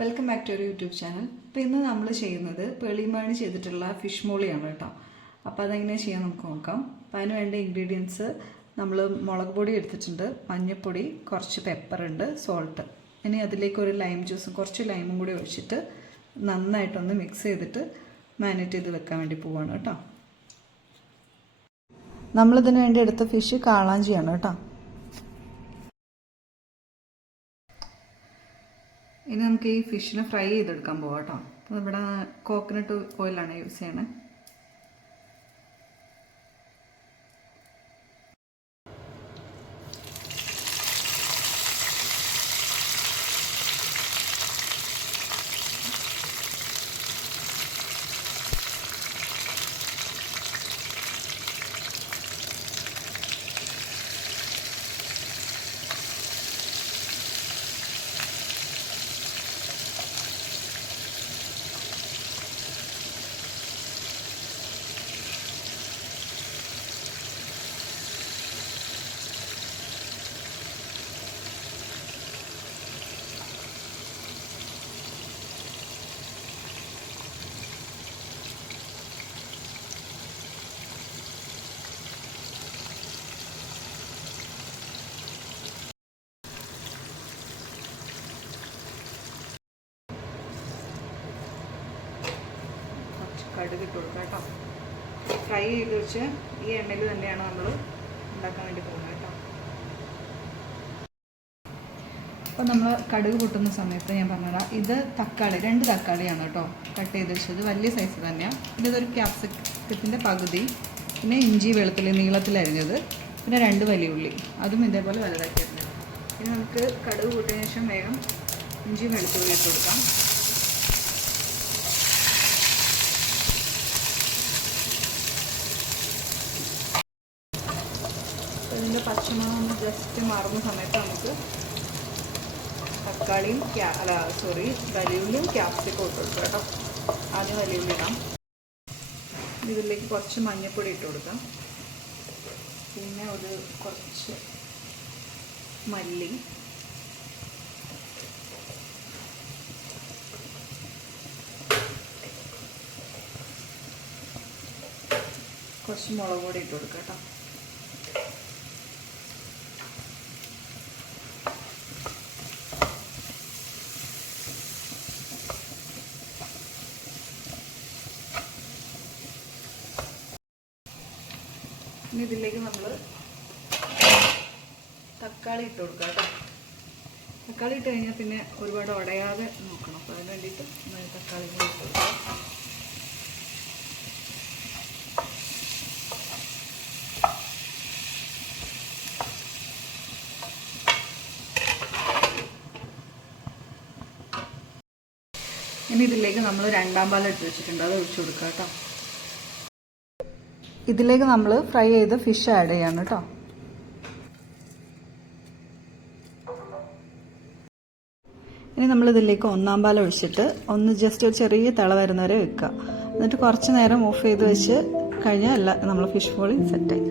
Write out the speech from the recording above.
Welcome back to YouTube channel അപ്പോൾ ഇന്ന് നമ്മൾ ചെയ്യുന്നത് പേളിമാണി ചെയ്തിട്ടുള്ള ഫിഷ് മോളിയാണ് കേട്ടോ. അപ്പോൾ അതെങ്ങനെ ചെയ്യാൻ നമുക്ക് നോക്കാം. അപ്പോൾ അതിന് വേണ്ട ഇൻഗ്രീഡിയൻസ് നമ്മൾ മുളക് പൊടി എടുത്തിട്ടുണ്ട് മഞ്ഞൾപ്പൊടി കുറച്ച് പെപ്പർ ഉണ്ട് സോൾട്ട് ഇനി അതിലേക്ക് ഒരു ലൈം ജ്യൂസും കുറച്ച് ലൈമും കൂടി ഒഴിച്ചിട്ട് നന്നായിട്ടൊന്ന് മിക്സ് ചെയ്തിട്ട് മാനേറ്റ് ചെയ്ത് വെക്കാൻ വേണ്ടി പോവാണ് കേട്ടോ. നമ്മളിതിന് വേണ്ടി എടുത്ത ഫിഷ് കാളാഞ്ചിയാണ് കേട്ടോ. ഇനി നമുക്ക് ഈ ഫിഷിനെ ഫ്രൈ ചെയ്തെടുക്കാൻ പോകാം കേട്ടോ ഇവിടെ കോക്കനട്ട് ഓയിലാണ് യൂസ് ചെയ്യണത് കുറച്ച് കടുക് ഇട്ട് കൊടുക്കാം കേട്ടോ. ഫ്രൈ ചെയ്ത് വെച്ച് ഈ എണ്ണയിൽ തന്നെയാണ് നമ്മൾ ഉണ്ടാക്കാൻ വേണ്ടി പോകുന്നത് കേട്ടോ. അപ്പോൾ നമ്മൾ കടുക് പൊട്ടുന്ന സമയത്ത് ഞാൻ പറഞ്ഞതാ ഇത് തക്കാളി രണ്ട് തക്കാളിയാണ് കേട്ടോ കട്ട് ചെയ്ത് വെച്ചത്. വലിയ സൈസ് തന്നെയാണ് ഇതൊരു ക്യാപ്സിക്കത്തിന്റെ പകുതി. പിന്നെ ഇഞ്ചി വെളുത്തുള്ളി നീളത്തിലരിഞ്ഞത്. പിന്നെ രണ്ട് വലിയ ഉള്ളി അതും ഇതേപോലെ വലുതാക്കി അരിഞ്ഞത്. ഇനി നമുക്ക് കടുക് കൂട്ടിയതിന് ശേഷം വേഗം ഇഞ്ചി വെളുത്തുള്ളി ഇട്ട് കൊടുക്കാം. ഇതിന്റെ പച്ചമണം ഒന്ന് ജസ്റ്റ് മാറുന്ന സമയത്ത് നമുക്ക് തക്കാളിയും ക്യാ അല്ല സോറി വലിയുള്ളിയും ക്യാപ്സിക്കും ഇട്ട് കൊടുക്കുക കേട്ടോ. ആദ്യം വലിയുള്ളി ഇടാം. ഇതിലേക്ക് കുറച്ച് മഞ്ഞൾപ്പൊടി ഇട്ട് കൊടുക്കാം. പിന്നെ ഒരു കുറച്ച് മല്ലി. കുറച്ച് മുളക് പൊടി ഇട്ട് കൊടുക്കാം കേട്ടോ. ഇനി ഇതിലേക്ക് നമ്മൾ തക്കാളി ഇട്ട് കൊടുക്കാം കേട്ടോ. തക്കാളി ഇട്ട് കഴിഞ്ഞാൽ പിന്നെ ഒരുപാട് ഉടയാതെ നോക്കണം. അപ്പോൾ അതിന് വേണ്ടിയിട്ട് തക്കാളി കൂടി ഇട്ട് കൊടുക്കാം. ഇനി ഇതിലേക്ക് നമ്മൾ രണ്ടാം പാലം ഇട്ട് വെച്ചിട്ടുണ്ട്. അത് ഒഴിച്ചു കൊടുക്കാം കേട്ടോ. ഇതിലേക്ക് നമ്മൾ ഫ്രൈ ചെയ്ത ഫിഷ് ആഡ് ചെയ്യാണ് കേട്ടോ ഇനി നമ്മൾ ഇതിലേക്ക് ഒന്നാം പാലം ഒഴിച്ചിട്ട് ഒന്ന് ജസ്റ്റ് ഒരു ചെറിയ തിള വരുന്നവരെ വെക്കുക. എന്നിട്ട് കുറച്ച് നേരം ഓഫ് ചെയ്ത് വെച്ച് കഴിഞ്ഞാൽ എല്ലാം നമ്മൾ ഫിഷ് ബോളി സെറ്റായി